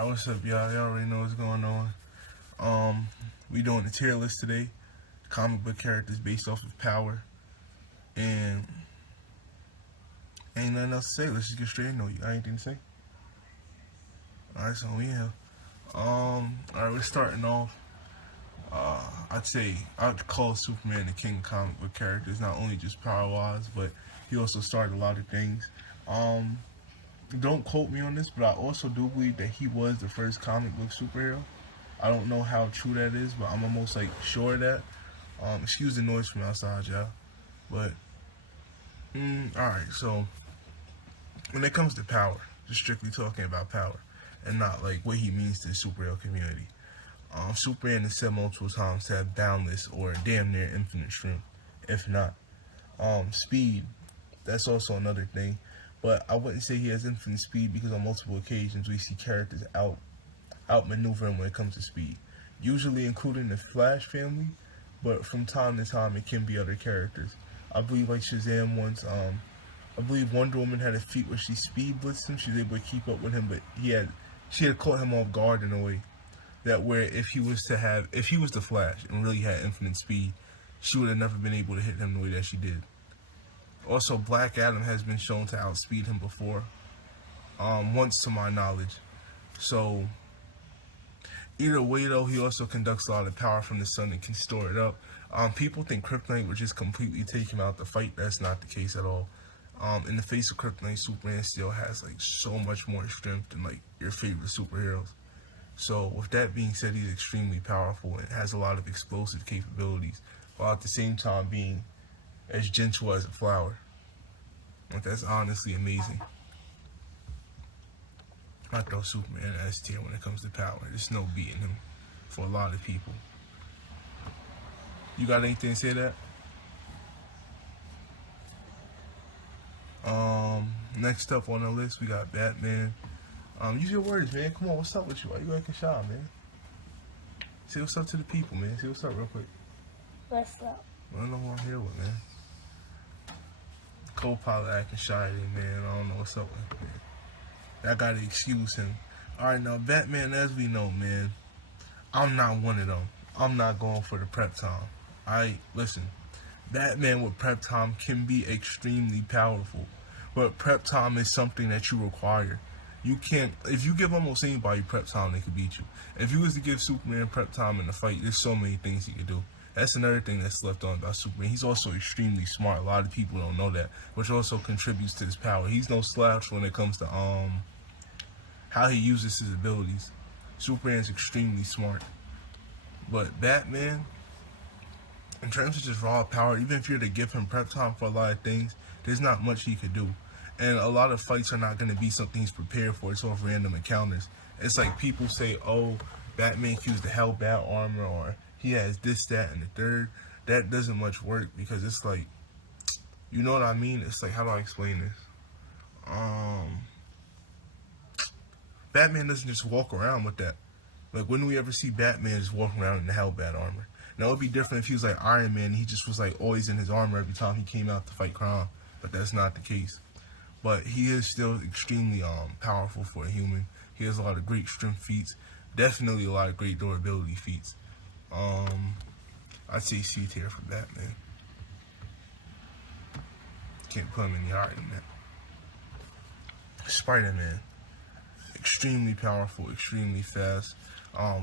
Alright, what's up, y'all? Y'all already know what's going on. We doing the tier list today. Comic book characters based off of power. And ain't nothing else to say. Let's just get straight into it. You got anything to say? Alright, so we have. Alright, we're starting off. I'd call Superman the king of comic book characters, not only just power wise, but he also started a lot of things. Don't quote me on this, but I also do believe that he was the first comic book superhero. I don't know how true that is, but I'm almost like sure of that. Excuse the noise from outside, y'all. But alright, so when it comes to power, just strictly talking about power and not like what he means to the superhero community. Superman is said multiple times to have boundless or damn near infinite strength, if not. Speed, that's also another thing. But I wouldn't say he has infinite speed because on multiple occasions we see characters outmaneuver him when it comes to speed. Usually including the Flash family, but from time to time it can be other characters. I believe like Shazam once, I believe Wonder Woman had a feat where she speed blitzed him. She was able to keep up with him, but she had caught him off guard in a way that where if he was the Flash and really had infinite speed, she would have never been able to hit him the way that she did. Also, Black Adam has been shown to outspeed him before, once to my knowledge. So, either way though, he also conducts a lot of power from the sun and can store it up. People think Kryptonite would just completely take him out the fight. That's not the case at all. In the face of Kryptonite, Superman still has like so much more strength than like your favorite superheroes. So with that being said, he's extremely powerful and has a lot of explosive capabilities, while at the same time being as gentle as a flower. Like that's honestly amazing. I throw Superman S tier when it comes to power. There's no beating him for a lot of people. You got anything to say to that? Next up on the list we got Batman. Use your words, man. Come on, what's up with you? Why you acting shy, man? Say what's up to the people, man. Say what's up real quick. What's up? I don't know who I'm here with, man. Co-pilot acting shy today, man. I don't know what's up with him, man. I gotta excuse him. Alright, now Batman, as we know, man, I'm not one of them. I'm not going for the prep time. Listen, Batman with prep time can be extremely powerful, but prep time is something that you require. You can't, if you give almost anybody prep time, they could beat you. If you was to give Superman prep time in the fight, there's so many things he could do. That's another thing that's left on about Superman. He's also extremely smart. A lot of people don't know that, which also contributes to his power. He's no slouch when it comes to how he uses his abilities. Superman's extremely smart. But Batman, in terms of just raw power, even if you're to give him prep time for a lot of things, there's not much he could do. And a lot of fights are not going to be something he's prepared for. It's off random encounters. It's like people say, oh, Batman used the Hellbat armor, or he has this, that, and the third. That doesn't much work because it's like, you know what I mean? It's like, how do I explain this? Batman doesn't just walk around with that. Like, when do we ever see Batman just walking around in the Hellbat armor? Now, it would be different if he was like Iron Man and he just was like always in his armor every time he came out to fight crime. But that's not the case. But he is still extremely powerful for a human. He has a lot of great strength feats. Definitely a lot of great durability feats. I'd say C tier for Batman. Can't put him any higher than that. Spider-Man. Extremely powerful, extremely fast.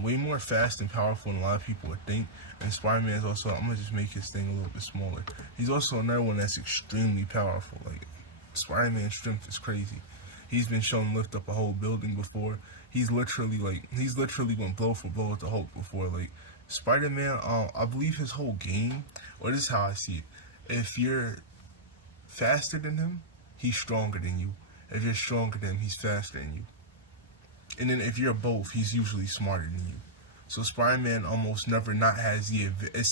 Way more fast and powerful than a lot of people would think. And Spider-Man's also, I'm gonna just make his thing a little bit smaller. He's also another one that's extremely powerful. Like, Spider-Man's strength is crazy. He's been shown to lift up a whole building before. He's literally went blow for blow with the Hulk before. Like, Spider-Man, I believe his whole game, or this is how I see it. If you're faster than him, he's stronger than you. If you're stronger than him, he's faster than you. And then if you're both, he's usually smarter than you. So Spider-Man almost never not has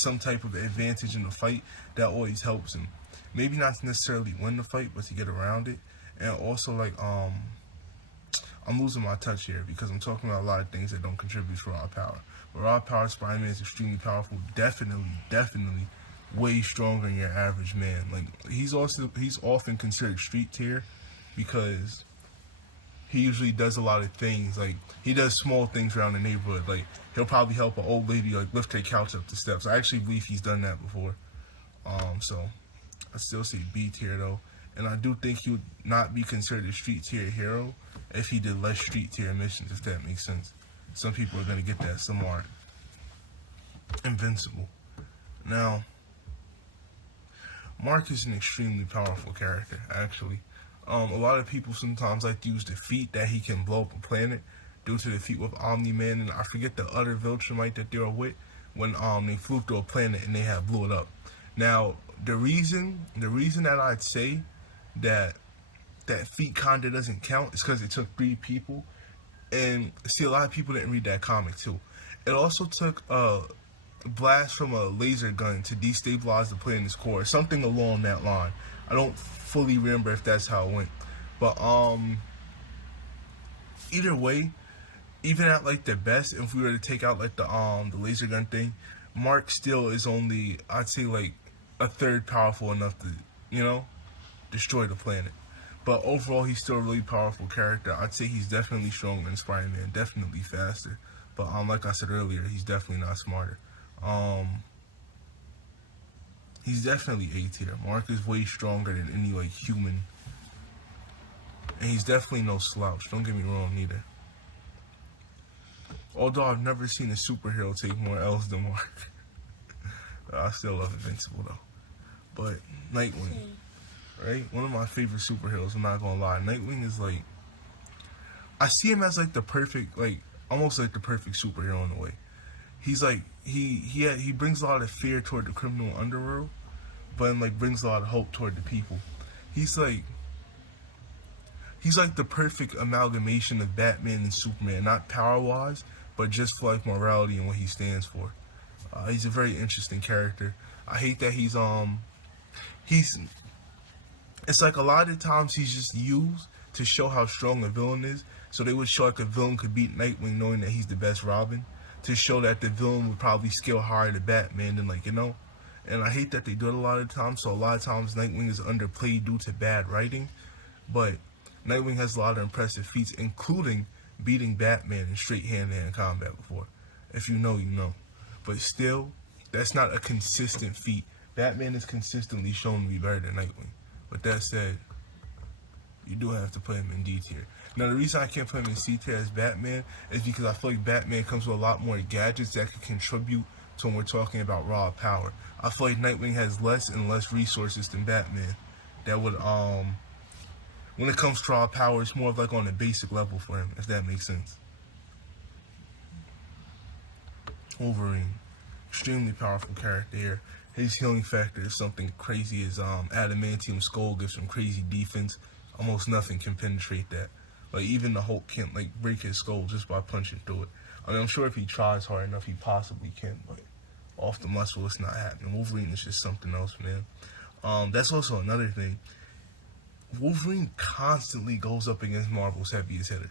some type of advantage in the fight that always helps him. Maybe not to necessarily win the fight, but to get around it. And also, like, I'm losing my touch here because I'm talking about a lot of things that don't contribute to raw power. But raw power, Spider-Man is extremely powerful. Definitely way stronger than your average man. Like, he's often considered street tier because he usually does a lot of things. Like, he does small things around the neighborhood. Like, he'll probably help an old lady like lift her couch up the steps. I actually believe he's done that before. So I still say B tier though, and I do think he would not be considered a street tier hero if he did less street tier missions. If that makes sense. Some people are gonna get that, some aren't. Invincible. Now, Mark is an extremely powerful character, actually. A lot of people sometimes like to use the feat that he can blow up a planet due to the feat with Omni-Man, and I forget the other Viltrumite that they were with when they flew through a planet and they had blew it up. Now, the reason that I'd say that that feat kinda doesn't count is because it took 3 people, and see, a lot of people didn't read that comic too. It also took a blast from a laser gun to destabilize the planet's core, something along that line. I don't fully remember if that's how it went, but either way, even at like the best, if we were to take out like the laser gun thing, Mark still is only, I'd say, like a third powerful enough to, you know, destroy the planet. But overall, he's still a really powerful character. I'd say he's definitely stronger than Spider-Man, definitely faster. But like I said earlier, he's definitely not smarter. He's definitely A tier. Mark is way stronger than any like human, and he's definitely no slouch. Don't get me wrong, neither. Although I've never seen a superhero take more L's than Mark. I still love Invincible though. But Nightwing, right? One of my favorite superheroes. I'm not gonna lie. Nightwing is like, I see him as like the perfect, like almost like the perfect superhero in a way. He's like he brings a lot of fear toward the criminal underworld, but like brings a lot of hope toward the people. He's like the perfect amalgamation of Batman and Superman, not power wise, but just for like morality and what he stands for. He's a very interesting character. I hate that he's it's like a lot of times he's just used to show how strong a villain is. So they would show like a villain could beat Nightwing knowing that he's the best Robin, to show that the villain would probably scale higher to Batman than, like, you know. And I hate that they do it a lot of times. So a lot of times Nightwing is underplayed due to bad writing. But Nightwing has a lot of impressive feats, including beating Batman in straight hand-to-hand combat before. If you know, you know. But still, that's not a consistent feat. Batman is consistently shown to be better than Nightwing. With that said, you do have to put him in D tier. Now, the reason I can't put him in C tier as Batman is because I feel like Batman comes with a lot more gadgets that could contribute to when we're talking about raw power. I feel like Nightwing has less and less resources than Batman. That would, when it comes to raw power, it's more of like on a basic level for him, if that makes sense. Wolverine, extremely powerful character here. His healing factor is something crazy. His adamantium skull gives him crazy defense. Almost nothing can penetrate that. Like, even the Hulk can't like break his skull just by punching through it. I mean, I'm sure if he tries hard enough, he possibly can, but off the muscle, it's not happening. Wolverine is just something else, man. That's also another thing. Wolverine constantly goes up against Marvel's heaviest hitters.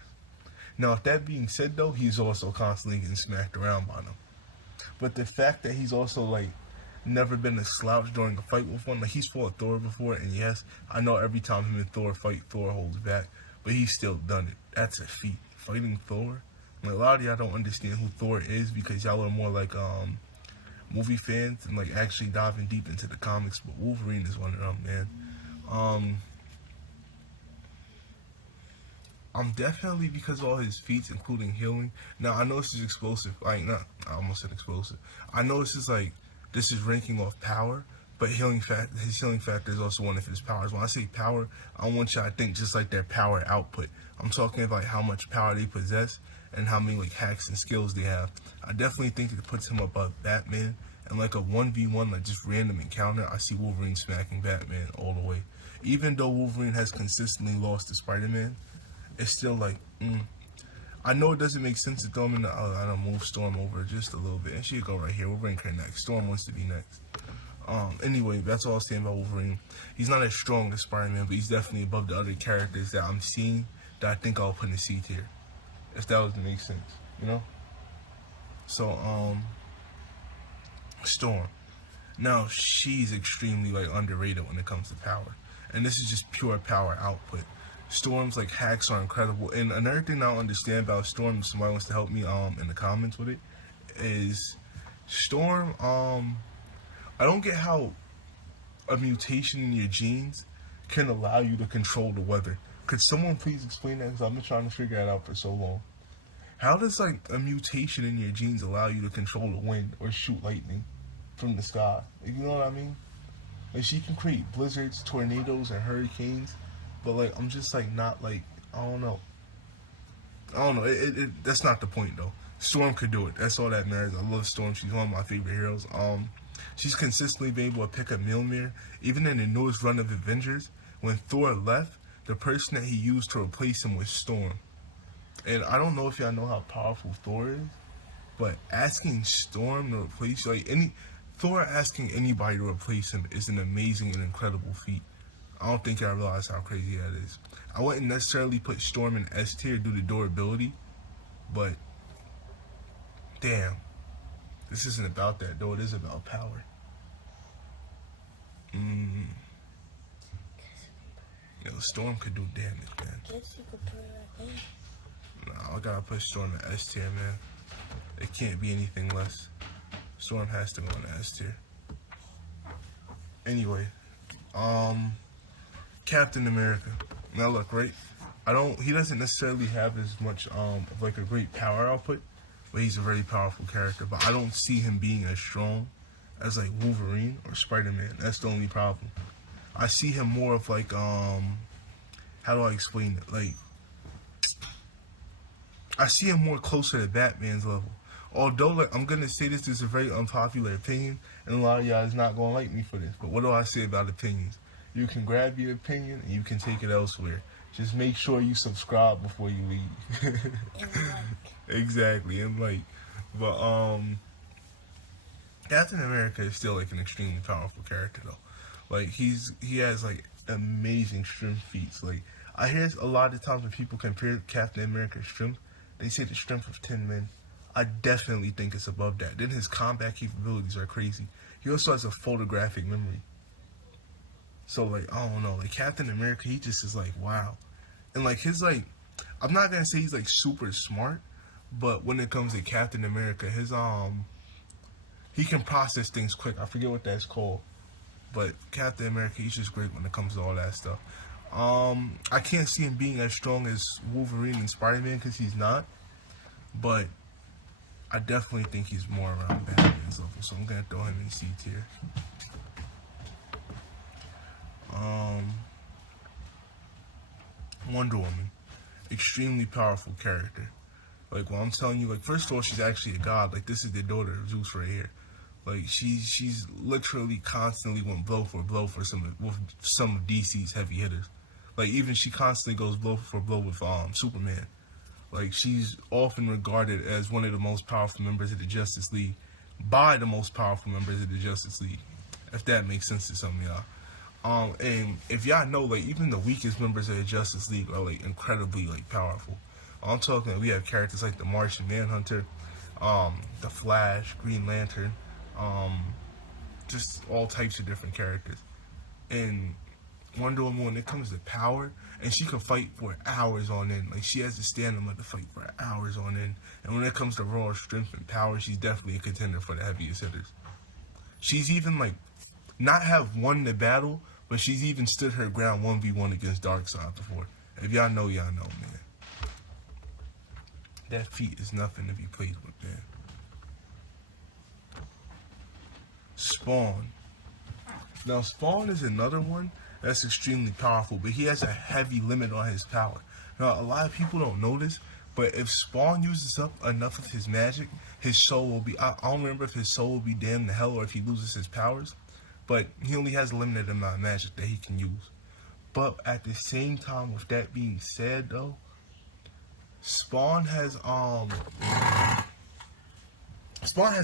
Now, if that being said, though, he's also constantly getting smacked around by them. But the fact that he's also, like, never been a slouch during a fight with one, like, he's fought Thor before, and yes, I know every time him and Thor fight, Thor holds back, but he's still done it. That's a feat. Fighting Thor? Like, a lot of y'all don't understand who Thor is because y'all are more like, movie fans and, like, actually diving deep into the comics, but Wolverine is one of them, man. I'm definitely, because of all his feats, including healing. Now, I know this is explosive. I almost said explosive. I know this is ranking off power, but his healing factor is also one of his powers. When I say power, I don't want y'all to think just like their power output. I'm talking about how much power they possess and how many like hacks and skills they have. I definitely think it puts him above Batman. And like a 1v1, like just random encounter, I see Wolverine smacking Batman all the way. Even though Wolverine has consistently lost to Spider-Man, it's still like, I know it doesn't make sense to throw him in the, I don't move Storm over just a little bit. And she'll go right here. Wolverine can next. Storm wants to be next. Anyway, that's all I'm saying about Wolverine. He's not as strong as Spider-Man, but he's definitely above the other characters that I'm seeing that I think I'll put in C tier. If that was to make sense, you know? So, Storm. Now, she's extremely, like, underrated when it comes to power. And this is just pure power output. Storm's like hacks are incredible. And another thing I don't understand about Storm, if somebody wants to help me in the comments with it, is Storm I don't get how a mutation in your genes can allow you to control the weather. Could someone please explain that? Because I've been trying to figure that out for so long. How does like a mutation in your genes allow you to control the wind or shoot lightning from the sky? You know what I mean? Like she can create blizzards, tornadoes, and hurricanes, but like I'm just like not like I don't know. That's not the point though. Storm could do it. That's all that matters. I love Storm. She's one of my favorite heroes. She's consistently been able to pick up Mjolnir. Even in the newest run of Avengers, when Thor left, the person that he used to replace him was Storm. And I don't know if y'all know how powerful Thor is, but asking Storm to replace Thor asking anybody to replace him is an amazing and incredible feat. I don't think y'all realize how crazy that is. I wouldn't necessarily put Storm in S tier due to durability, but damn, this isn't about that though. It is about power. Yo, Storm could do damage, man. Guess you could put it right there. Nah, I gotta put Storm in S tier, man. It can't be anything less. Storm has to go in S tier. Anyway, Captain America. Now look, right? He doesn't necessarily have as much of like a great power output, but he's a very powerful character. But I don't see him being as strong as like Wolverine or Spider-Man. That's the only problem. I see him more of like how do I explain it? Like I see him more closer to Batman's level. Although like I'm gonna say this is a very unpopular opinion, and a lot of y'all is not gonna like me for this. But what do I say about opinions? You can grab your opinion and you can take it elsewhere. Just make sure you subscribe before you leave. And like. Exactly, and like, but Captain America is still like an extremely powerful character though. Like he has like amazing strength feats. Like I hear a lot of times when people compare Captain America's strength, they say the strength of 10 men. I definitely think it's above that. Then his combat capabilities are crazy. He also has a photographic memory. So like I don't know, like Captain America, he just is like wow, and like his like, I'm not gonna say he's like super smart, but when it comes to Captain America, his he can process things quick. I forget what that's called, but Captain America, he's just great when it comes to all that stuff. I can't see him being as strong as Wolverine and Spider-Man because he's not, but I definitely think he's more around Batman's level, so I'm gonna throw him in C tier. Wonder Woman, extremely powerful character. Like, well, I'm telling you, like, first of all, she's actually a god. Like, this is the daughter of Zeus right here. Like, she's literally constantly went blow for some of DC's heavy hitters. Like, even she constantly goes blow for blow with Superman. Like, she's often regarded as one of the most powerful members of the Justice League by the most powerful members of the Justice League, if that makes sense to some of y'all. And if y'all know, like, even the weakest members of the Justice League are, like, incredibly, like, powerful. I'm talking, we have characters like the Martian Manhunter, the Flash, Green Lantern, just all types of different characters. And Wonder Woman, when it comes to power, and she can fight for hours on end. Like, she has the stamina to fight for hours on end. And when it comes to raw strength and power, she's definitely a contender for the heaviest hitters. She's even, like, not have won the battle, but she's even stood her ground 1v1 against Darkseid before. If y'all know, man. That feat is nothing to be played with, man. Spawn. Now, Spawn is another one that's extremely powerful, but he has a heavy limit on his power. Now, a lot of people don't know this, but if Spawn uses up enough of his magic, his soul will be... I don't remember if his soul will be damned to hell or if he loses his powers, but he only has a limited amount of magic that he can use. But at the same time, with that being said, though, Spawn has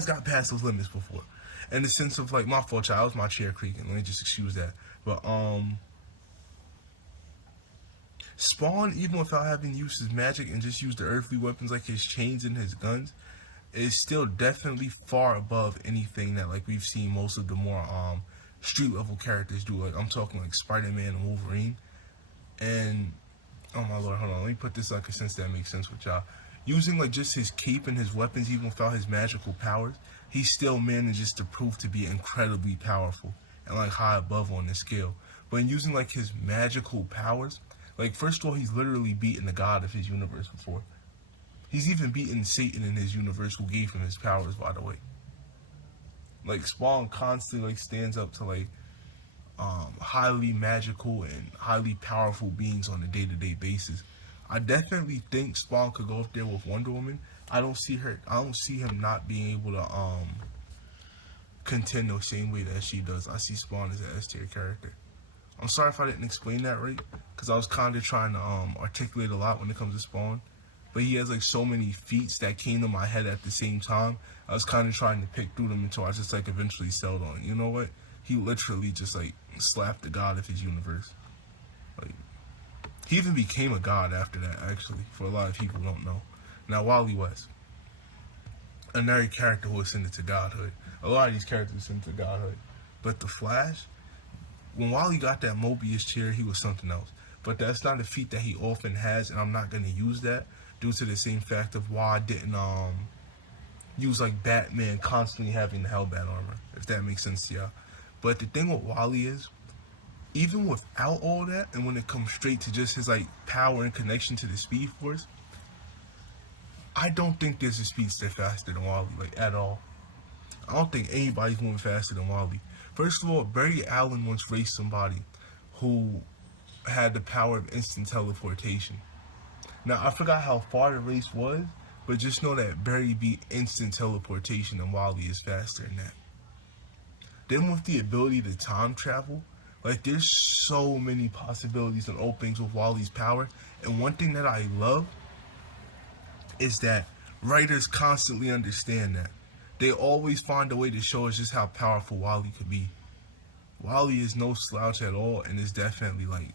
got past those limits before. In the sense of, like, my fault, child, was my chair creaking. Let me just excuse that. But Spawn, even without having used his magic and just used the earthly weapons like his chains and his guns, is still definitely far above anything that, like, we've seen most of the more street level characters do. Like, I'm talking like Spider-Man and Wolverine. And Oh my lord, hold on. Let me put this like a sense that makes sense with y'all. Using like just his cape and his weapons, even without his magical powers, he still manages to prove to be incredibly powerful and like high above on the scale. But in using like his magical powers, like first of all, he's literally beaten the god of his universe before. He's even beaten Satan in his universe, who gave him his powers, by the way. Like Spawn constantly like stands up to like highly magical and highly powerful beings on a day-to-day basis. I definitely think Spawn could go up there with Wonder Woman. I don't see him not being able to contend the same way that she does. I see Spawn as an S tier character. I'm sorry if I didn't explain that right, because I was kind of trying to articulate a lot when it comes to Spawn. But he has like so many feats that came to my head at the same time. I was kind of trying to pick through them until I just like eventually settled on, you know what? He literally just like slapped the god of his universe. Like, he even became a god after that, actually, for a lot of people who don't know. Now, Wally West, another character who ascended to godhood. A lot of these characters ascended to godhood. But the Flash, when Wally got that Mobius chair, he was something else. But that's not a feat that he often has, and I'm not going to use that due to the same fact of why I didn't use like Batman constantly having the Hellbat armor, if that makes sense to y'all. But the thing with Wally is, even without all that, and when it comes straight to just his like power and connection to the Speed Force, I don't think there's a speedster faster than Wally, like at all. I don't think anybody's moving faster than Wally. First of all, Barry Allen once raced somebody who had the power of instant teleportation. Now, I forgot how far the race was, but just know that Barry beat instant teleportation and Wally is faster than that. Then with the ability to time travel, like there's so many possibilities and openings with Wally's power. And one thing that I love is that writers constantly understand that. They always find a way to show us just how powerful Wally could be. Wally is no slouch at all, and is definitely like,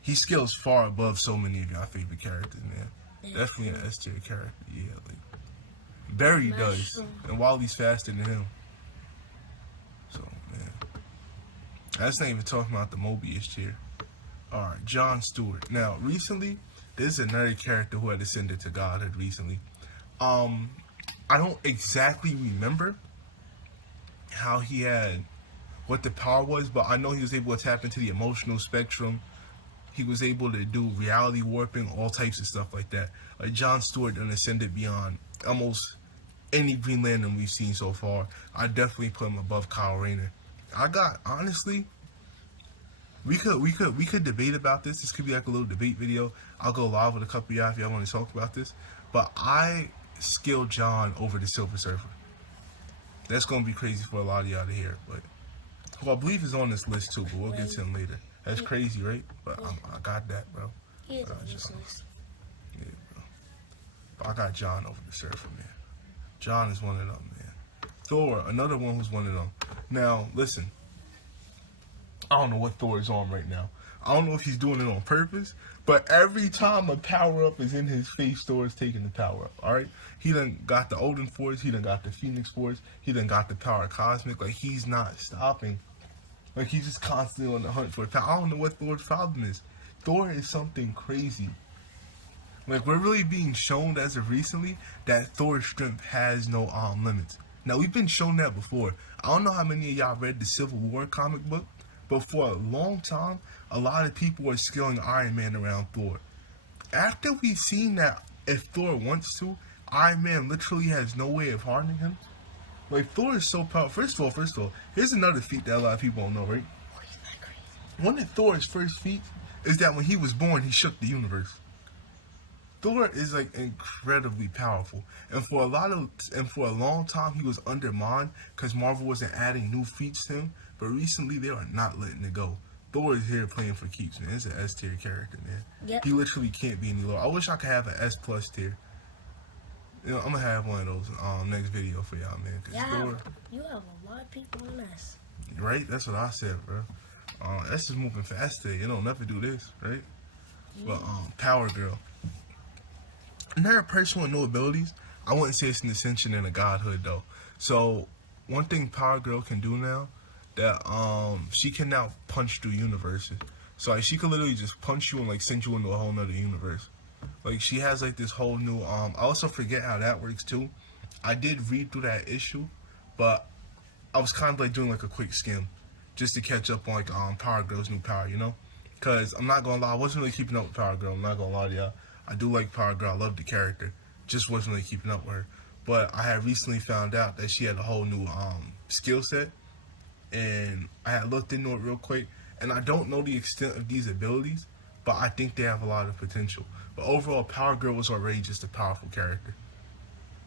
he scales far above so many of y'all favorite characters, man. Definitely an S tier character, yeah. Like Barry does, and Wally's faster than him. So man, that's not even talking about the Mobius chair. All right, John Stewart. Now, recently, there's another character who had ascended to godhood recently. I don't exactly remember how he had, what the power was, but I know he was able to tap into the emotional spectrum. He was able to do reality warping, all types of stuff like that. Like John Stewart done ascended beyond almost any Green Lantern we've seen so far. I definitely put him above Kyle Rayner. Honestly, we could debate about this. This could be like a little debate video. I'll go live with a couple of y'all if y'all want to talk about this. But I skill John over the Silver Surfer. That's gonna be crazy for a lot of y'all to hear, but who I believe is on this list too. But we'll get to him later. That's crazy, right? But I got that, bro. He is on this list. Yeah, bro. But I got John over the Surfer, man. John is one of them, man. Thor, another one who's one of them. Now, listen. I don't know what Thor is on right now. I don't know if he's doing it on purpose, but every time a power-up is in his face, Thor is taking the power-up, alright? He done got the Odin Force, he done got the Phoenix Force, he done got the Power Cosmic. Like, he's not stopping. Like, he's just constantly on the hunt for power. I don't know what Thor's problem is. Thor is something crazy. Like, we're really being shown as of recently that Thor's strength has no limits. Now, we've been shown that before. I don't know how many of y'all read the Civil War comic book, but for a long time, a lot of people are scaling Iron Man around Thor. After we've seen that if Thor wants to, Iron Man literally has no way of harming him. Like, Thor is so powerful. First of all, here's another feat that a lot of people don't know, right? One of Thor's first feats is that when he was born, he shook the universe. Thor is like incredibly powerful, and for a long time he was undermined because Marvel wasn't adding new feats to him. But recently they are not letting it go. Thor is here playing for keeps, man. It's an S tier character, man. Yep. He literally can't be any lower. I wish I could have an S plus tier. You know, I'm gonna have one of those next video for y'all, man. Cause Thor, you have a lot of people on this. right? That's what I said, bro. S is moving fast today. You don't never do this, right? Yeah. But Power Girl. Another person with no abilities, I wouldn't say it's an ascension and a godhood though. So one thing Power Girl can do now, that she can now punch through universes. So like she could literally just punch you and like send you into a whole nother universe. Like she has like this whole new I also forget how that works too. I did read through that issue, but I was kind of like doing like a quick skim just to catch up on like Power Girl's new power, you know? Cause I'm not gonna lie, I wasn't really keeping up with Power Girl. I'm not gonna lie to y'all. I do like Power Girl. I love the character. Just wasn't really keeping up with her. But I had recently found out that she had a whole new skill set, and I had looked into it real quick. And I don't know the extent of these abilities, but I think they have a lot of potential. But overall, Power Girl was already just a powerful character.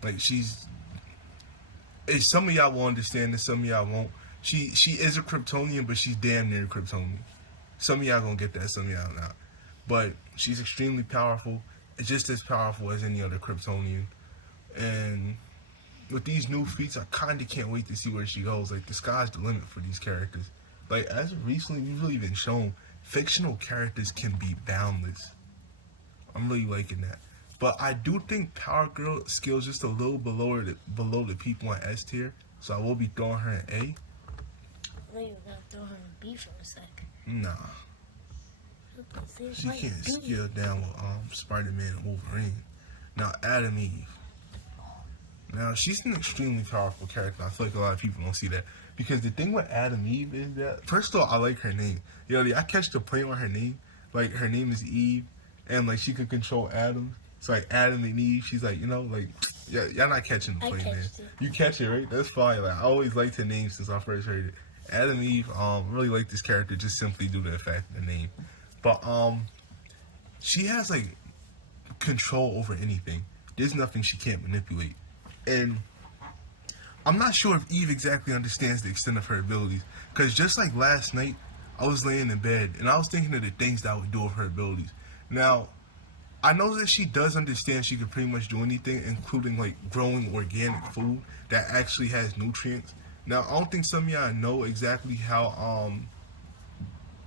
Like some of y'all will understand this, some of y'all won't. She is a Kryptonian, but she's damn near Kryptonian. Some of y'all gonna get that, some of y'all not. But she's extremely powerful, just as powerful as any other Kryptonian. And with these new feats, I kind of can't wait to see where she goes. Like, the sky's the limit for these characters. Like, as of recently, we've really been shown fictional characters can be boundless. I'm really liking that. But I do think Power Girl skills just a little below the people in S tier, so I will be throwing her in A. I thought you were gonna throw her in B for a sec. Nah, she can't scale down with Spider-Man and Wolverine. Now Adam Eve. Now she's an extremely powerful character. I feel like a lot of people don't see that because the thing with Adam Eve is that first of all, I like her name. You know, I catch the play on her name. Like her name is Eve, and like she could control atoms. It's like Adam and Eve. She's like, you know, like y'all not catching the play, man. You catch it, right? That's fine. Like I always liked her name since I first heard it. Adam Eve, really like this character just simply due to the fact of the name. But she has like control over anything. There's nothing she can't manipulate. And I'm not sure if Eve exactly understands the extent of her abilities. Because just like last night, I was laying in bed and I was thinking of the things that I would do with her abilities. Now, I know that she does understand she can pretty much do anything, including like growing organic food that actually has nutrients. Now, I don't think some of y'all know exactly how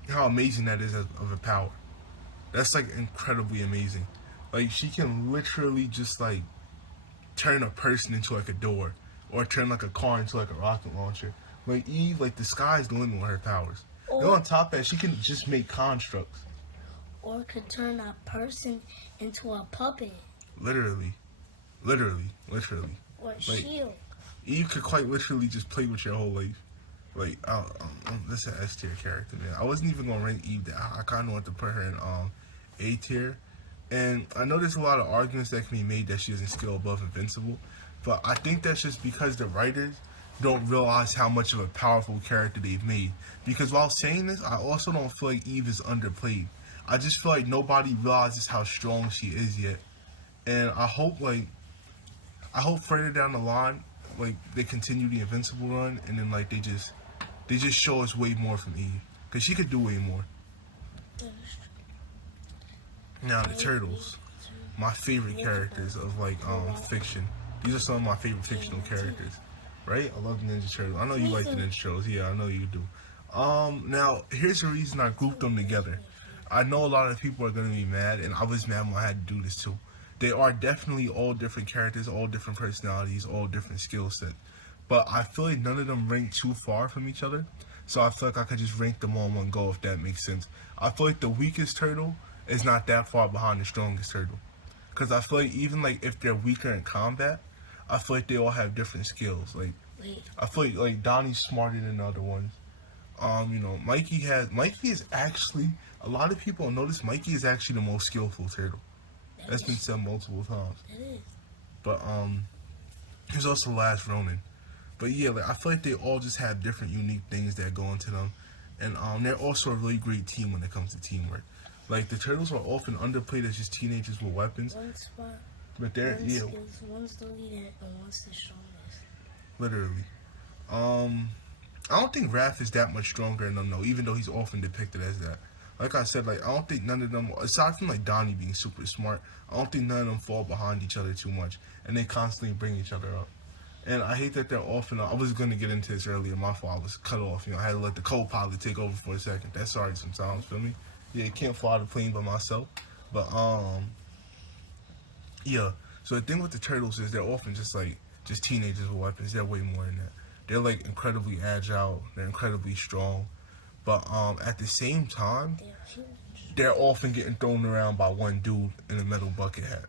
amazing that is of a power. That's like incredibly amazing. Like she can literally just like turn a person into like a door, or turn like a car into like a rocket launcher. Like Eve, like the sky's the limit with her powers. And on top of that, she can just make constructs. Or could turn a person into a puppet. Literally. Or a shield. Eve could quite literally just play with your whole life. Like, this is an S tier character, man. I wasn't even gonna rank Eve. I kind of want to put her in A tier. And I know there's a lot of arguments that can be made that she doesn't scale above Invincible, but I think that's just because the writers don't realize how much of a powerful character they've made. Because while saying this, I also don't feel like Eve is underplayed. I just feel like nobody realizes how strong she is yet. And I hope further down the line, like they continue the Invincible run, and then like they just show us way more from Eve, because she could do way more. Now the Turtles, my favorite characters of like fiction. These are some of my favorite fictional characters, right? I love the Ninja Turtles. I know you like the Ninja Turtles. Yeah, I know you do. Now here's the reason I grouped them together. I know a lot of people are gonna be mad, and I was mad when I had to do this too. They are definitely all different characters, all different personalities, all different skill sets. But I feel like none of them rank too far from each other. So I feel like I could just rank them all in one go, if that makes sense. I feel like the weakest turtle is not that far behind the strongest turtle. Because I feel like even like if they're weaker in combat, I feel like they all have different skills. Like, I feel like Donnie's smarter than the other ones. You know, Mikey is actually, a lot of people notice Mikey is actually the most skillful turtle. That's been said multiple times. It is. But he's also Last Ronin. But yeah, like I feel like they all just have different unique things that go into them. And they're also a really great team when it comes to teamwork. Like the Turtles are often underplayed as just teenagers with weapons. But they're one's the leader and one's the strongest. Literally. I don't think Raph is that much stronger than them though, even though he's often depicted as that. Like I said, like I don't think none of them, aside from like Donnie being super smart, I don't think none of them fall behind each other too much, and they constantly bring each other up. And I hate that they're often. I was gonna get into this earlier. My fault. I was cut off. You know, I had to let the co-pilot take over for a second. That's sorry sometimes. Feel me? Yeah, I can't fly the plane by myself. But yeah. So the thing with the Turtles is they're often just teenagers with weapons. They're way more than that. They're like incredibly agile. They're incredibly strong. But at the same time, They're huge. they're often getting thrown around by one dude in a metal bucket hat.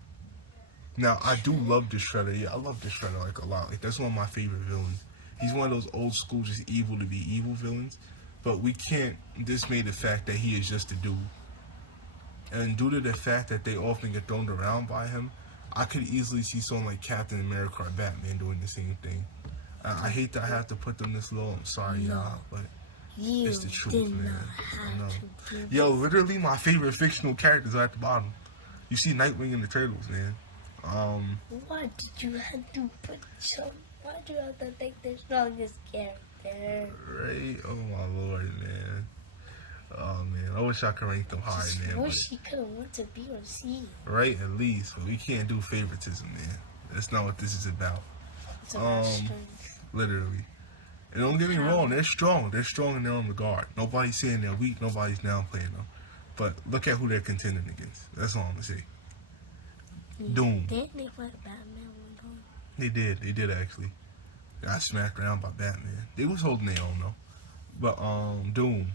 Now, I do love the Shredder. Yeah, I love the Shredder like a lot. Like that's one of my favorite villains. He's one of those old school, just evil to be evil villains. But we can't dismay the fact that he is just a dude. And due to the fact that they often get thrown around by him, I could easily see someone like Captain America or Batman doing the same thing. I hate that I have to put them this low. I'm sorry, y'all, but You it's the truth, did man. not I know. have to do Yo, literally my favorite fictional characters are at the bottom. You see Nightwing and the Turtles, man. Why did you have to put some? Why did you have to take the strongest character? Right? Oh my lord, man. Oh man, I wish I could rank them higher, Just man. wish he could have went to B or C. But, right, at least, but we can't do favoritism, man. That's not what this is about. It's about strength. Literally. And don't get me wrong, they're strong. They're strong in their own regard. Nobody's saying they're weak. Nobody's downplaying them. But look at who they're contending against. That's all I'm gonna say. Doom. Didn't they fight Batman one time? They did. They did actually. Got smacked around by Batman. They was holding their own though. But Doom.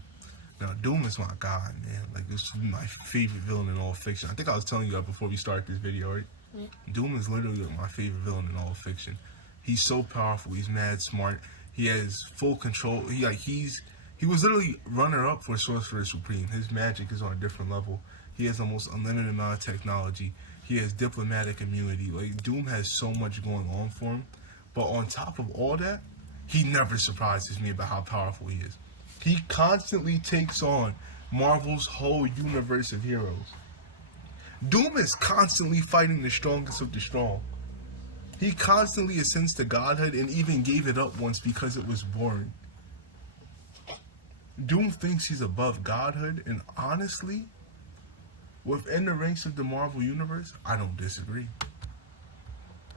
Now Doom is my god, man. Like this is my favorite villain in all fiction. I think I was telling you that before we started this video, right? Yeah. Doom is literally like my favorite villain in all fiction. He's so powerful. He's mad smart. He has full control. He was literally runner up for Sorcerer Supreme. His magic is on a different level. He has almost unlimited amount of technology. He has diplomatic immunity. Like Doom has so much going on for him. But on top of all that, he never surprises me about how powerful he is. He constantly takes on Marvel's whole universe of heroes. Doom is constantly fighting the strongest of the strong. He constantly ascends to godhood and even gave it up once because it was boring. Doom thinks he's above godhood, and honestly, within the ranks of the Marvel Universe, I don't disagree.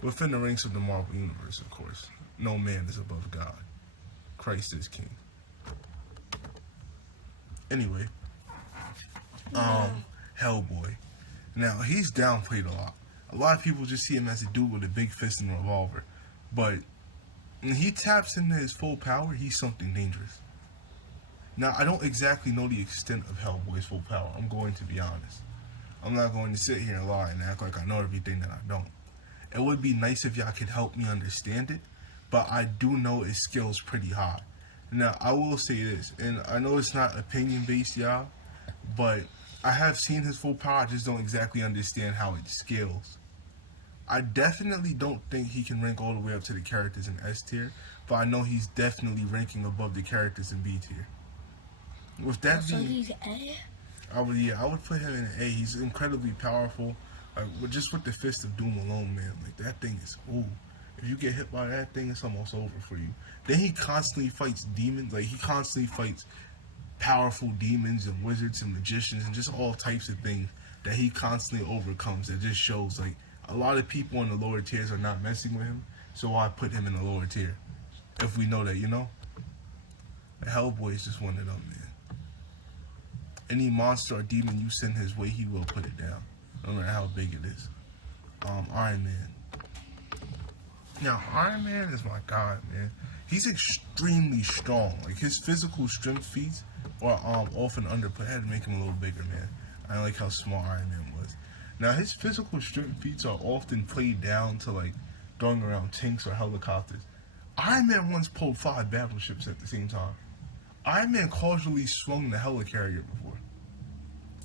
Within the ranks of the Marvel Universe, of course, no man is above God. Christ is king. Anyway, Hellboy. Now, he's downplayed a lot. A lot of people just see him as a dude with a big fist and a revolver. But when he taps into his full power, he's something dangerous. Now, I don't exactly know the extent of Hellboy's full power. I'm going to be honest. I'm not going to sit here and lie and act like I know everything that I don't. It would be nice if y'all could help me understand it, but I do know his skill's pretty high. Now, I will say this, and I know it's not opinion-based, y'all, but I have seen his full power, I just don't exactly understand how it scales. I definitely don't think he can rank all the way up to the characters in S tier, but I know he's definitely ranking above the characters in B tier. With that So being, he's A? I would put him in an A. He's incredibly powerful. Like just with the Fist of Doom alone, man, like that thing is ooh. If you get hit by that thing, it's almost over for you. Then he constantly fights demons. Like he constantly fights powerful demons and wizards and magicians and just all types of things that he constantly overcomes. That just shows like a lot of people in the lower tiers are not messing with him. So why put him in the lower tier? If we know that, you know? Hellboy is just one of them, man. Any monster or demon you send his way, he will put it down. No matter how big it is. Iron Man. Now, Iron Man is my god, man. He's extremely strong. Like, his physical strength feats are often underplayed. I had to make him a little bigger, man. I don't like how small Iron Man was. Now, his physical strength feats are often played down to, like, throwing around tanks or helicopters. Iron Man once pulled 5 battleships at the same time. Iron Man casually swung the helicarrier before.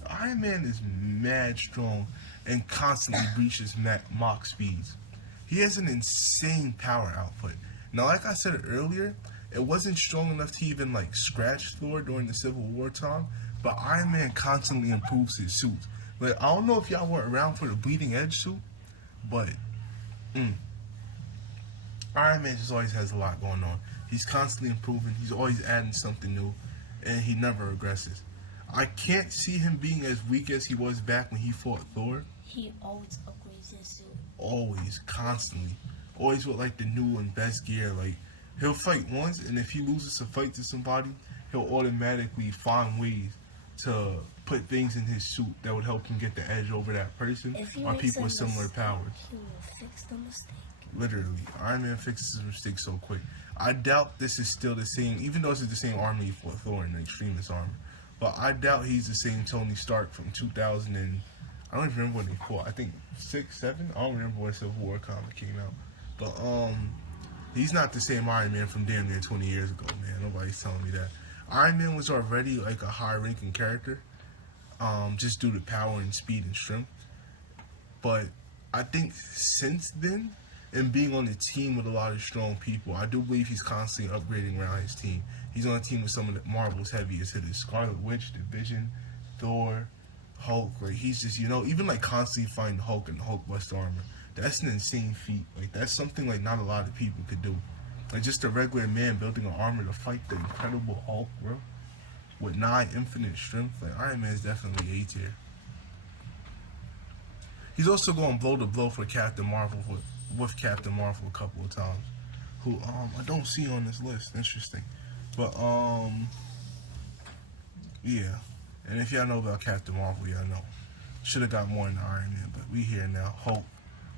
Iron Man is mad strong and constantly breaches Mach speeds. He has an insane power output. Now, like I said earlier, it wasn't strong enough to even like scratch Thor during the Civil War time, but Iron Man constantly improves his suits. Like, I don't know if y'all were around for the Bleeding Edge suit, but Iron Man just always has a lot going on. He's constantly improving. He's always adding something new, and he never regresses. I can't see him being as weak as he was back when he fought Thor. He always upgrades his suit. Always, constantly. Always with like the new and best gear. Like, he'll fight once, and if he loses a fight to somebody, he'll automatically find ways to put things in his suit that would help him get the edge over that person or people with similar powers. He will fix the mistake. Literally, Iron Man fixes his mistakes so quick. I doubt this is still the same, even though it's the same army for Thor and the Extremist armor. But I doubt he's the same Tony Stark from 2000 and I don't even remember when they fought. I think 6, 7. I don't remember when Civil War comic came out. But he's not the same Iron Man from damn near 20 years ago, man. Nobody's telling me that. Iron Man was already like a high-ranking character, just due to power and speed and strength. But I think since then, and being on a team with a lot of strong people, I do believe he's constantly upgrading around his team. He's on a team with some of the Marvel's heaviest hitters: Scarlet Witch, the Vision, Thor, Hulk. Like he's just, even like constantly fighting Hulk and Hulk Buster armor. That's an insane feat. Like that's something like not a lot of people could do. Like just a regular man building an armor to fight the Incredible Hulk, bro, with 9 infinite strength. Like Iron Man is definitely A tier. He's also going blow to blow for Captain Marvel with Captain Marvel a couple of times, who I don't see on this list. Interesting, but yeah. And if y'all know about Captain Marvel, y'all know. Should have got more in the Iron Man, but we here now. Hulk.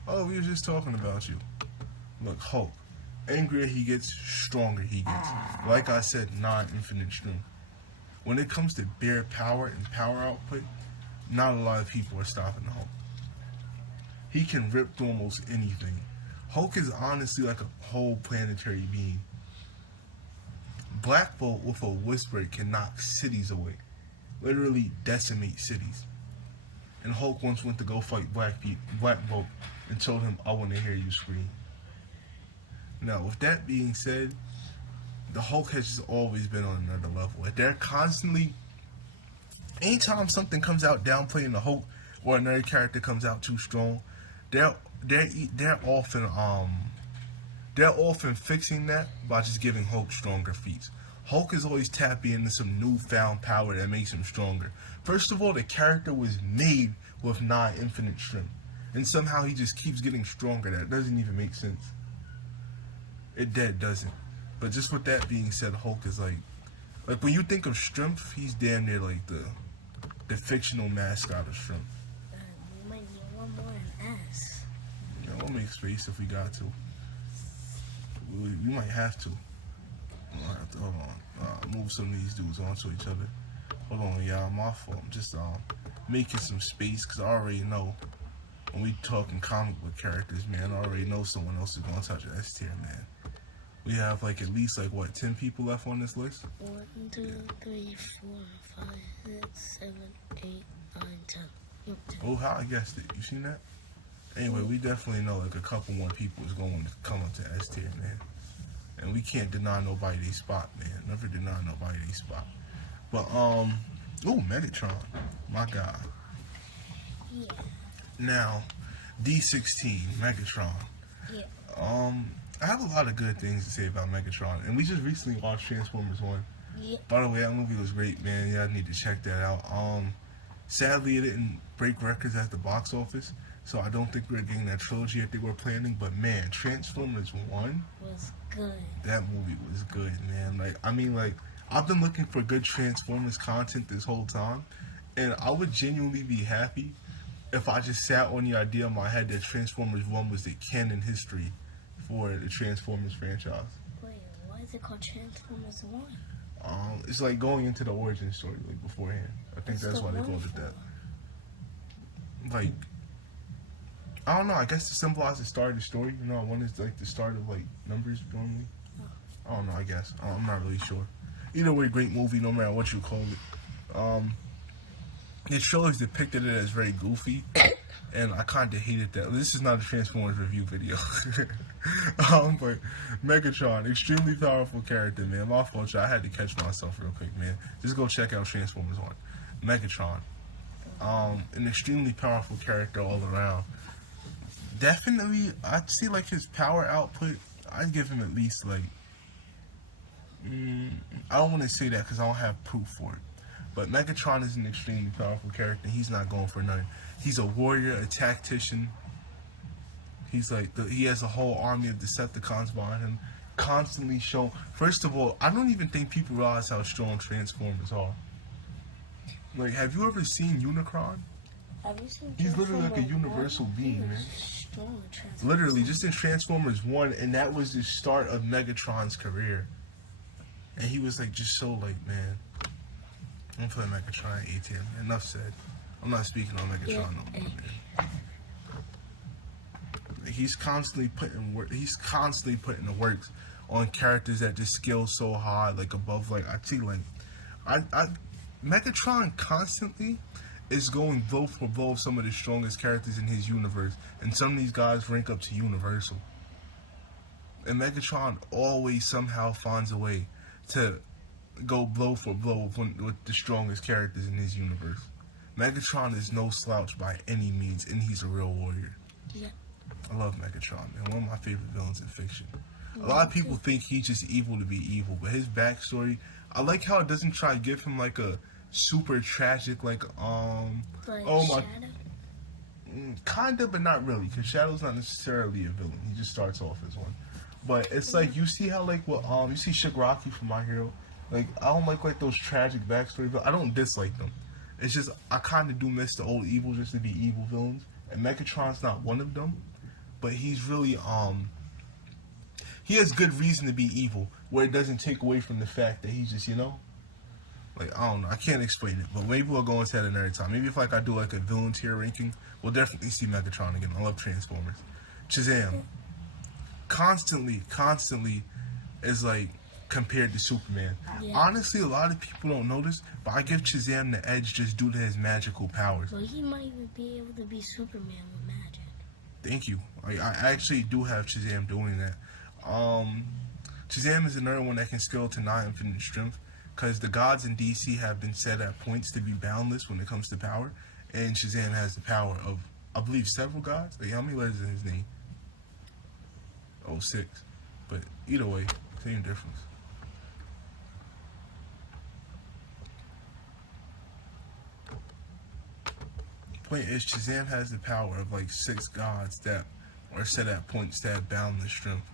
Oh, we were just talking about you. Look, Hulk. Angrier he gets, stronger he gets. Like I said, 9 infinite strength. When it comes to bare power and power output, not a lot of people are stopping the Hulk. He can rip through almost anything. Hulk is honestly like a whole planetary being. Black Bolt with a whisper can knock cities away. Literally decimate cities. And Hulk once went to go fight Black Bolt and told him, "I want to hear you scream." Now, with that being said, the Hulk has just always been on another level. Like they're constantly, anytime something comes out downplaying the Hulk or another character comes out too strong, they're often fixing that by just giving Hulk stronger feats. Hulk is always tapping into some newfound power that makes him stronger. First of all, the character was made with 9 infinite strength, and somehow he just keeps getting stronger. That doesn't even make sense. It dead doesn't. But just with that being said, Hulk is like when you think of strength, he's damn near like the fictional mascot of strength. We might need one more and ass. Yeah, we'll make space if we got to. We might have to. Hold on. Move some of these dudes onto each other. Hold on, y'all. My fault. I'm just making some space because I already know when we talking comic book characters, man, I already know someone else is gonna touch an S tier, man. We have like at least 10 people left on this list. 1, 2, 3, 4, 5, 6, 7, 8, 9, 10. Yep, 10. Oh, how I guessed it. You seen that? Anyway, we definitely know a couple more people is going to come up to S tier, man. And we can't deny nobody their spot, man. Never deny nobody their spot. But Megatron, my God. Yeah. Now, D16, Megatron. Yeah. I have a lot of good things to say about Megatron, and we just recently watched Transformers 1. Yeah. By the way, that movie was great, man. Y'all need to check that out. Sadly, it didn't break records at the box office, so I don't think we're getting that trilogy that they were planning. But man, Transformers 1 Was good. That movie was good, man. I've been looking for good Transformers content this whole time, and I would genuinely be happy if I just sat on the idea in my head that Transformers 1 was the canon history for the Transformers franchise. Wait, why is it called Transformers 1? It's like going into the origin story beforehand. I think that's why they called it that. I don't know. I guess to symbolize the start of the story. One is the start of numbers normally. I don't know. I guess I'm not really sure. Either way, great movie, no matter what you call it. The trailers depicted it as very goofy, and I kind of hated that. This is not a Transformers review video. But Megatron, extremely powerful character, man. My fault, y'all. I had to catch myself real quick, man. Just go check out Transformers 1. Megatron, an extremely powerful character all around. Definitely, I'd see his power output. I'd give him at least I don't want to say that because I don't have proof for it. But Megatron is an extremely powerful character. He's not going for nothing. He's a warrior, a tactician. He's he has a whole army of Decepticons behind him, constantly show. First of all, I don't even think people realize how strong Transformers are. Have you ever seen Unicron? Have you seen He's literally like a Transformers universal 1? He being, was man. strong in Transformers. Literally, just in Transformers 1, and that was the start of Megatron's career. And he was like, just so like, man, I'm playing Megatron at ATM. Enough said. I'm not speaking on Megatron Yeah. no more, man. He's constantly putting work. He's constantly putting the works on characters that just scale so high, like above. Like I see, like I Megatron constantly is going blow for blow with some of the strongest characters in his universe, and some of these guys rank up to Universal. And Megatron always somehow finds a way to go blow for blow with the strongest characters in his universe. Megatron is no slouch by any means, and he's a real warrior. Yeah. I love Megatron, man. One of my favorite villains in fiction. A lot of people think he's just evil to be evil, but his backstory, I like how it doesn't try to give him like a super tragic, like oh my, Shadow? kinda, but not really, because Shadow's not necessarily a villain. He just starts off as one. But it's like you see how like what you see Shigaraki from My Hero. Like I don't like those tragic backstory villains. I don't dislike them. It's just I kind of do miss the old evil just to be evil villains, and Megatron's not one of them. But he's really he has good reason to be evil, where it doesn't take away from the fact that he's just like I don't know, I can't explain it, but maybe we'll go into that another time. Maybe if like I do like a villain tier ranking, we'll definitely see Megatron again. I love Transformers. Shazam constantly is like compared to Superman. Yeah. Honestly, a lot of people don't notice, but I give Shazam the edge just due to his magical powers. Well, he might even be able to be Superman with magic. Thank you. I actually do have Shazam doing that. Shazam is another one that can scale to 9 infinite strength, because the gods in DC have been set at points to be boundless when it comes to power, and Shazam has the power of, I believe, several gods. Like, how many letters in his name? Oh, 6. But either way, same difference. Point is, Shazam has the power of like 6 gods that are set at points that have boundless strength.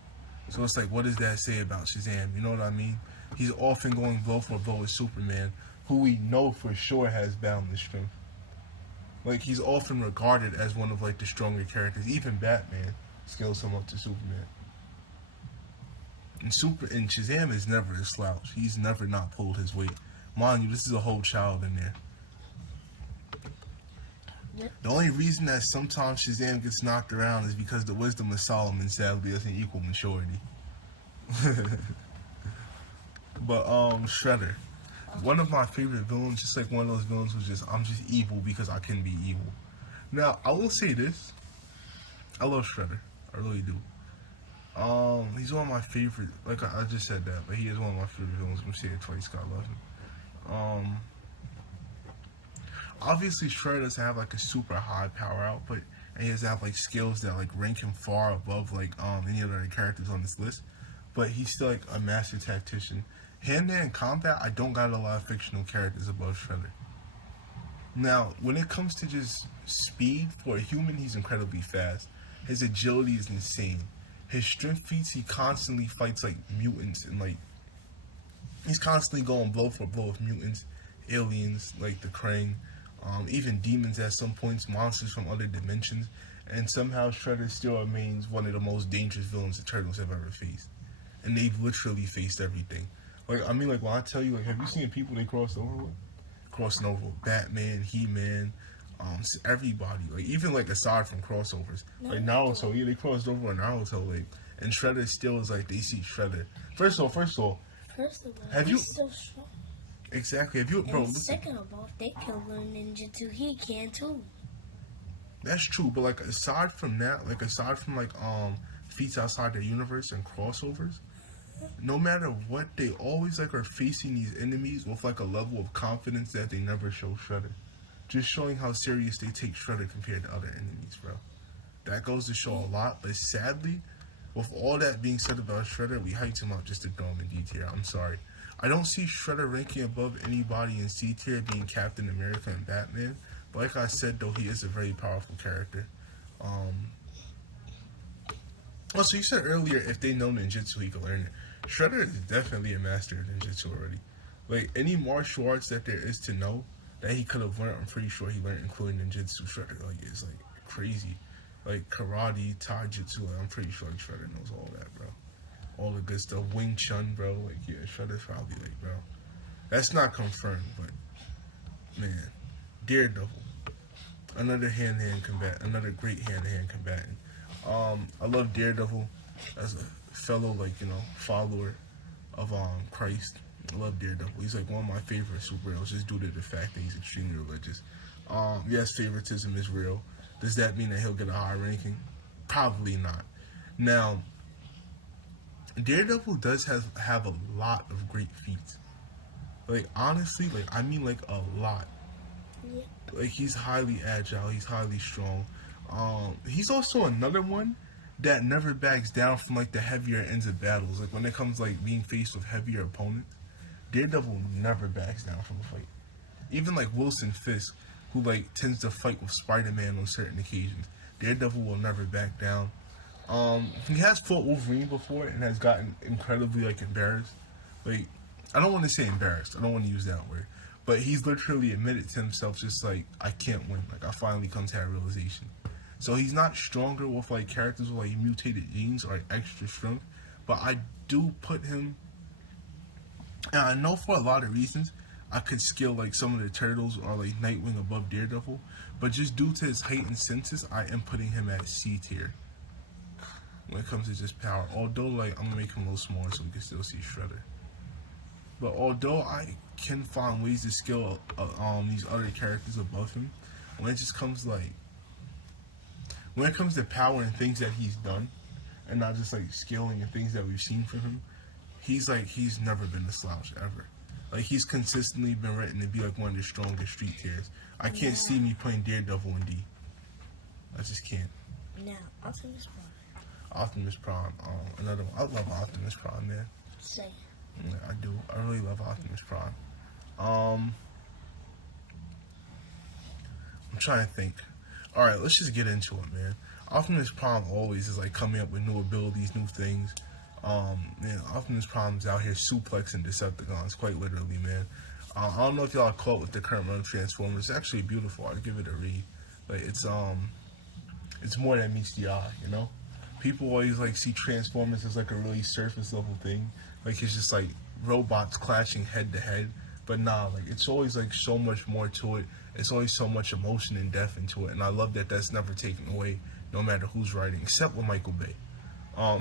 So it's like, what does that say about Shazam? You know what I mean? He's often going blow for blow with Superman, who we know for sure has boundless strength. Like, he's often regarded as one of like the stronger characters. Even Batman scales him up to Superman. And Shazam is never a slouch. He's never not pulled his weight. Mind you, this is a whole child in there. Yep. The only reason that sometimes Shazam gets knocked around is because the wisdom of Solomon sadly doesn't equal maturity. But Shredder, one of my favorite villains, just like one of those villains was just, I'm just evil because I can be evil. Now I will say this, I love Shredder, I really do. He's one of my favorite, like I just said that, but he is one of my favorite villains. I'm gonna say it twice, God love him. Obviously Shredder doesn't have like a super high power output, and he doesn't have like skills that like rank him far above like any other characters on this list, but he's still like a master tactician. Hand-to-hand combat, I don't got a lot of fictional characters above Shredder. Now, when it comes to just speed, for a human, he's incredibly fast. His agility is insane. His strength feats, he constantly fights like mutants, and like he's constantly going blow for blow with mutants, aliens like the Krang, even demons at some points, monsters from other dimensions, and somehow Shredder still remains one of the most dangerous villains the Turtles have ever faced. And they've literally faced everything. Like, I mean, like, when I tell you, like, have you seen people they crossed over with? Crossing over with Batman, He-Man, everybody. Like, even, like, aside from crossovers. Like, Naruto, yeah, they crossed over with Naruto, like, and Shredder still is like, they see Shredder. First of all, have you... He's so strong. Exactly. Have you... Bro, And listen. second of all, if they can learn ninjutsu, he can too. That's true, but, like, aside from that, like, feats outside their universe and crossovers, no matter what, they always like are facing these enemies with like a level of confidence that they never show Shredder. Just showing how serious they take Shredder compared to other enemies, bro. That goes to show a lot, but sadly, with all that being said about Shredder, we hyped him up just to throw him in D tier. I'm sorry. I don't see Shredder ranking above anybody in C tier being Captain America and Batman, but like I said though, he is a very powerful character. Also, you said earlier if they know ninjutsu, he could learn it. Shredder is definitely a master of ninjutsu already. Like, any martial arts that there is to know, that he could have learned. I'm pretty sure he learned, including ninjutsu. Shredder like is like crazy, like karate, taijutsu. Like, I'm pretty sure like, Shredder knows all that, bro. All the good stuff. Wing Chun, bro. Like yeah, Shredder's probably like, bro. That's not confirmed, but man, Daredevil, another hand-to-hand combatant, another great hand-to-hand combatant. I love Daredevil as a fellow like follower of Christ. I love Daredevil. He's like one of my favorite superheroes just due to the fact that he's extremely religious. Yes, favoritism is real. Does that mean that he'll get a high ranking? Probably not. Now, Daredevil does have a lot of great feats. Like honestly, like I mean like a lot. Yeah. Like he's highly agile, he's highly strong. He's also another one that never backs down from like the heavier ends of battles. Like when it comes like being faced with heavier opponents, Daredevil never backs down from a fight. Even like Wilson Fisk, who like tends to fight with Spider-Man on certain occasions, Daredevil will never back down. He has fought Wolverine before and has gotten incredibly like embarrassed. Like I don't want to say embarrassed. I don't want to use that word. But he's literally admitted to himself just like, I can't win. Like, I finally come to that realization. So he's not stronger with like characters with like mutated genes or like extra strength. But I do put him, and I know for a lot of reasons, I could scale like some of the Turtles or like Nightwing above Daredevil. But just due to his heightened senses, I am putting him at C tier when it comes to just power. Although like I'm gonna make him a little smaller so we can still see Shredder. But although I can find ways to scale these other characters above him, when it just comes when it comes to power and things that he's done, and not just like scaling and things that we've seen from him, he's never been a slouch ever. Like he's consistently been written to be like one of the strongest street tiers. I can't see me playing Daredevil in D. I just can't. Now, Optimus Prime. Optimus Prime, another one. I love Optimus Prime, man. Say. Yeah, I do. I really love Optimus Prime. I'm trying to think. Alright, let's just get into it, man. Optimus Prime always is like coming up with new abilities, new things. Optimus Prime's out here suplexing Decepticons, quite literally, man. I don't know if y'all caught with the current run of Transformers. It's actually beautiful. I'd give it a read. Like it's more than meets the eye, you know? People always like see Transformers as like a really surface level thing. Like it's just like robots clashing head to head. But nah, like it's always like so much more to it. It's always so much emotion and depth into it. And I love that that's never taken away, no matter who's writing, except with Michael Bay. I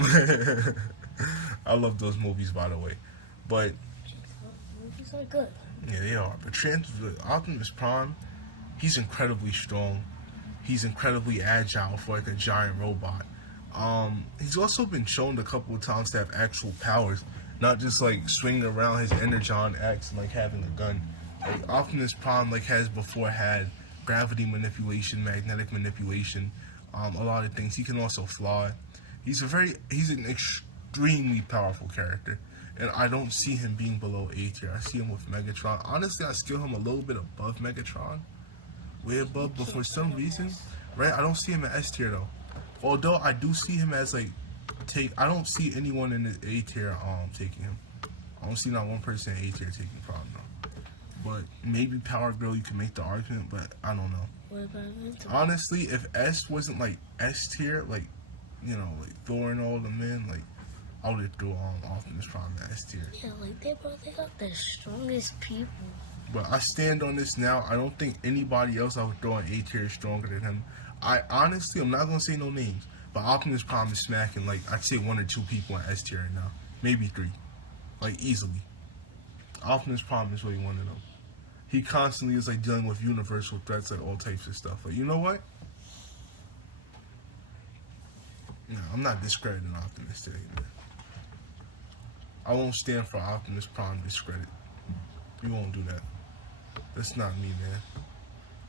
love those movies, by the way. But Movies are good. yeah, they are. But Optimus Prime, he's incredibly strong. He's incredibly agile for like a giant robot. He's also been shown a couple of times to have actual powers, not just like swinging around his Energon axe and like having a gun. Like Optimus Prime like has before had gravity manipulation, magnetic manipulation, a lot of things. He can also fly. He's an extremely powerful character, and I don't see him being below A tier. I see him with Megatron. Honestly, I scale him a little bit above Megatron, way above. But for some reason, right, I don't see him at S tier though. Although I do see him as like I don't see anyone in the A tier taking him. I don't see not one person in A tier taking Prime though. But maybe Power Girl, you can make the argument, but I don't know. What about Mental? Honestly, if S wasn't like S tier, like like Thor and all the men, like I would have threw Optimus Prime at S tier. Yeah, like they got the strongest people. But I stand on this now. I don't think anybody else I would throw in A tier is stronger than him. I'm not gonna say no names, but Optimus Prime is smacking like I'd say 1 or 2 people in S tier right now, maybe 3, like easily. Optimus Prime is really one of them. He constantly is like dealing with universal threats, like all types of stuff. Like you know what? No, I'm not discrediting Optimus today, man. I won't stand for Optimus Prime discredit. We won't do that. That's not me, man.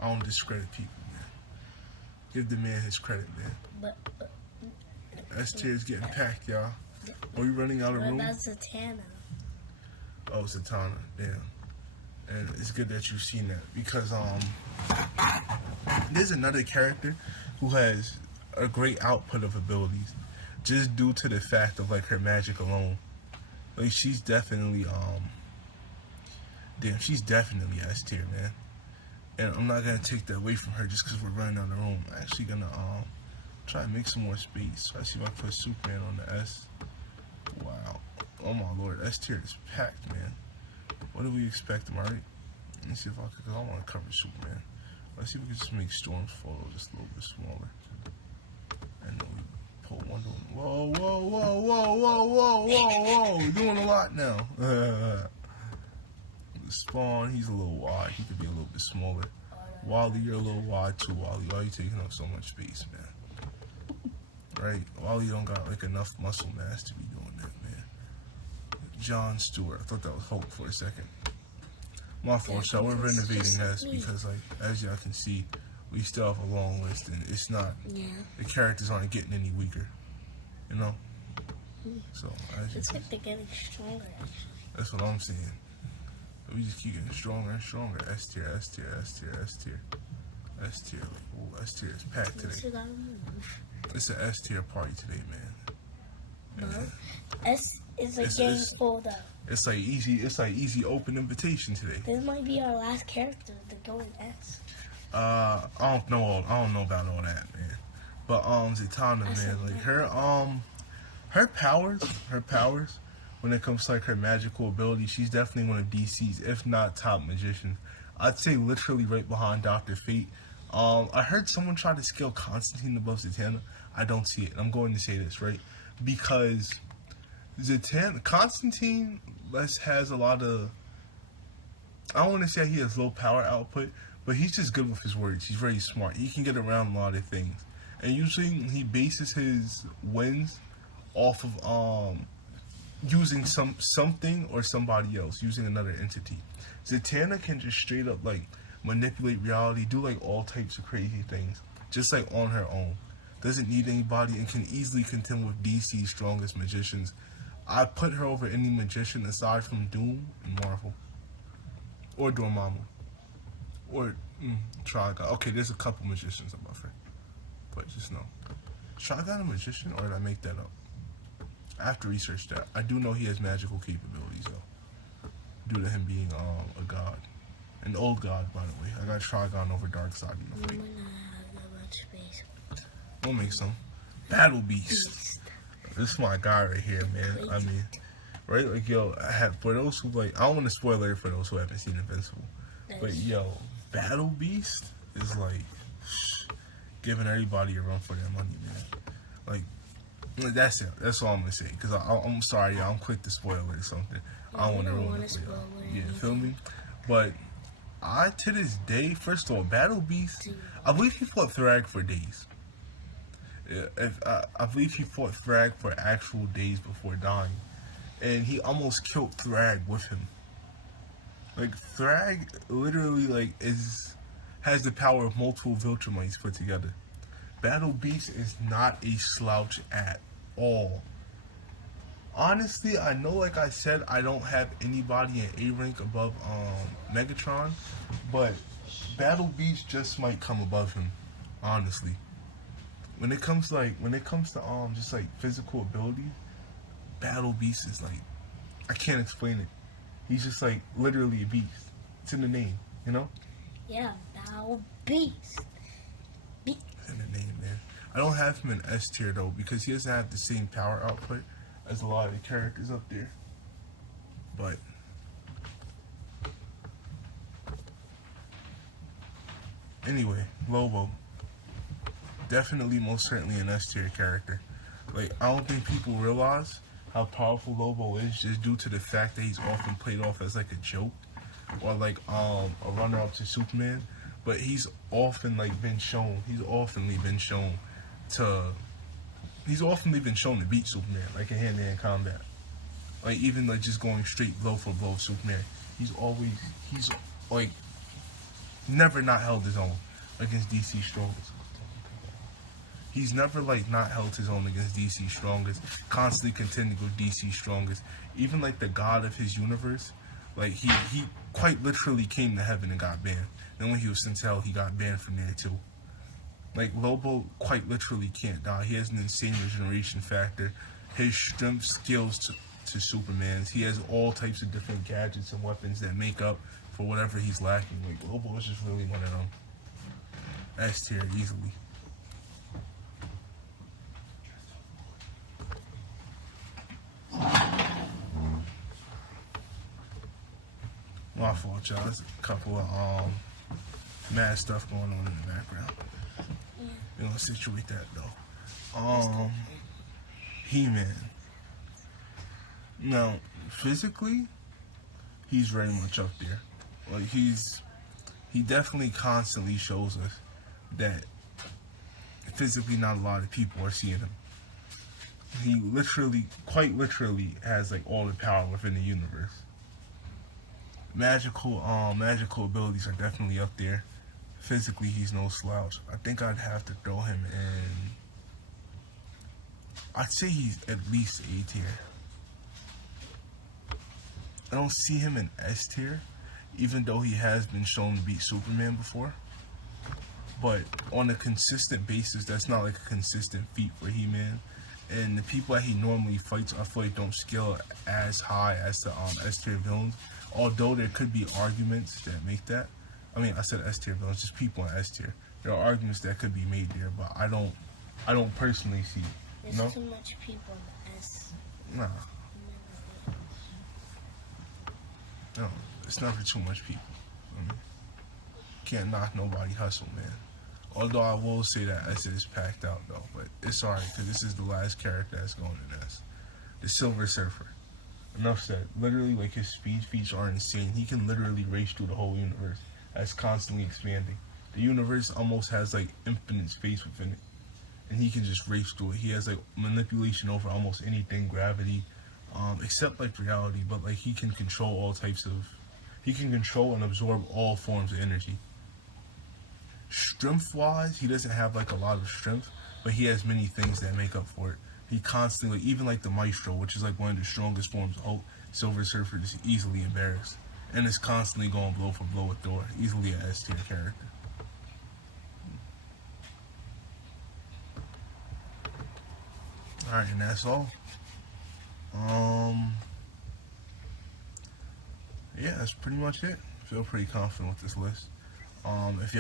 I don't discredit people, man. Give the man his credit, man. But S tier is getting packed, y'all. Are we running out of room? what about Zatanna? Oh, Zatanna, damn. And it's good that you've seen that because there's another character who has a great output of abilities just due to the fact of like her magic alone. Like she's definitely she's definitely S tier, man. And I'm not gonna take that away from her just because we're running out of room. I'm actually gonna try to make some more space. Try to see if I can put Superman on the S. Wow. Oh my lord, S tier is packed, man. What do we expect? Am I right? Let me see if I could, cause I want to cover Superman. Let's see if we can just make Storm's photo just a little bit smaller. And then we pull Wonder Woman. Whoa, whoa, whoa, whoa, whoa, whoa, whoa, whoa. We're doing a lot now. Spawn, he's a little wide. He could be a little bit smaller. Wally, you're a little wide too, Wally. Why are you taking up so much space, man? Right? Wally don't got like enough muscle mass to be doing that, man. John Stewart. I thought that was Hulk for a second. My fault, y'all. We're renovating this because, like, as y'all can see, we still have a long list, and it's not. Yeah. The characters aren't getting any weaker, you know. So as it's like they're getting stronger. Actually. That's what I'm saying. We just keep getting stronger and stronger. S tier, S tier, S tier, S tier, S tier. Like, oh, S tier is packed today. It's an S tier party today, man. No. S is like getting full up. It's like easy open invitation today. This might be our last character to go in S. I don't know about all that, man. But Zatanna, man, like her powers when it comes to like her magical ability, she's definitely one of DC's, if not top magicians. I'd say literally right behind Dr. Fate. I heard someone try to scale Constantine above Zatanna. I don't see it. I'm going to say this, right? Because Constantine has a lot of, I don't want to say he has low power output, but he's just good with his words. He's very smart. He can get around a lot of things. And usually he bases his wins off of using something or somebody else, using another entity. Zatanna can just straight up like manipulate reality, do like all types of crazy things, just like on her own. Doesn't need anybody and can easily contend with DC's strongest magicians. I put her over any magician aside from Doom and Marvel. Or Dormammu. Or Trigon. Okay, there's a couple magicians above her. But just know. Trigon a magician, or did I make that up? I have to research that. I do know he has magical capabilities, though. Due to him being a god. An old god, by the way. I got Trigon over Darkseid in the fight. We'll make some. Battle Beast. This is my guy right here, man. I mean, right? Like, yo, for those who, like, I don't want to spoil it for those who haven't seen Invincible. But, yo, Battle Beast is, like, giving everybody a run for their money, man. Like, that's it. That's all I'm going to say. Because I'm sorry, y'all. I'm quick to spoil it or something. I don't want to ruin it for y'all. Yeah, feel me? But, to this day, first of all, Battle Beast, I believe he fought Thrag for days. I believe he fought Thrag for actual days before dying. And he almost killed Thrag with him. Like, Thrag literally, like, has the power of multiple Viltrumites put together. Battle Beast is not a slouch at all. Honestly, I know, like I said, I don't have anybody in A rank above Megatron, but Battle Beast just might come above him, honestly. When it comes to just like physical ability, Battle Beast is like, I can't explain it. He's just like literally a beast. It's in the name, you know? Yeah, Battle Beast. It's in the name, man. I don't have him in S tier though because he doesn't have the same power output as a lot of the characters up there. But anyway, Lobo. Definitely, most certainly an S tier character. Like, I don't think people realize how powerful Lobo is just due to the fact that he's often played off as like a joke or like a runner up to Superman. But he's often been shown to beat Superman, like in hand-to-hand combat. Like even like just going straight blow for blow with Superman. He's like never not held his own against DC's strongest. He's never like not held his own against DC's strongest, constantly contending with DC's strongest. Even like the god of his universe, like he quite literally came to heaven and got banned. Then when he was sent to hell, he got banned from there too. Like Lobo quite literally can't die. He has an insane regeneration factor. His strength scales to Superman's. He has all types of different gadgets and weapons that make up for whatever he's lacking. Like Lobo is just really one of them. S tier easily. My fault, y'all. There's a couple of mad stuff going on in the background. Yeah. We're gonna situate that though. He-Man. Now, physically, he's very much up there. Like he definitely constantly shows us that physically not a lot of people are seeing him. He literally, quite literally, has like all the power within the universe. Magical abilities are definitely up there. Physically, he's no slouch. I think I'd have to throw him in. I'd say he's at least A tier. I don't see him in S tier, even though he has been shown to beat Superman before. But on a consistent basis, that's not like a consistent feat for He-Man. And the people that he normally fights, I feel like don't scale as high as the S tier villains. Although there could be arguments that make that. I mean, I said S tier villains, just people in S tier. There are arguments that could be made there, but I don't personally see it. There's too much people in the S. Nah. No, it's never too much people. Can't knock nobody hustle, man. Although I will say that S is packed out though, but it's alright because this is the last character that's going in S. The Silver Surfer. Enough said. Literally, like his speed feats are insane. He can literally race through the whole universe. That's constantly expanding. The universe almost has like infinite space within it, and he can just race through it. He has like manipulation over almost anything, gravity, except like reality. But like he can control all types of. He can control and absorb all forms of energy. Strength-wise, he doesn't have like a lot of strength, but he has many things that make up for it. He constantly, even like the Maestro, which is like one of the strongest forms of Hulk, Silver Surfer is easily embarrassed. And is constantly going blow for blow with Thor. Easily an S tier character. Alright, and that's all. Yeah, that's pretty much it. I feel pretty confident with this list. If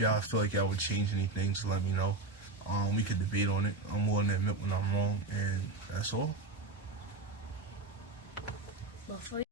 y'all feel like y'all would change anything, just let me know. We could debate on it. I'm willing to admit when I'm wrong, and that's all. Before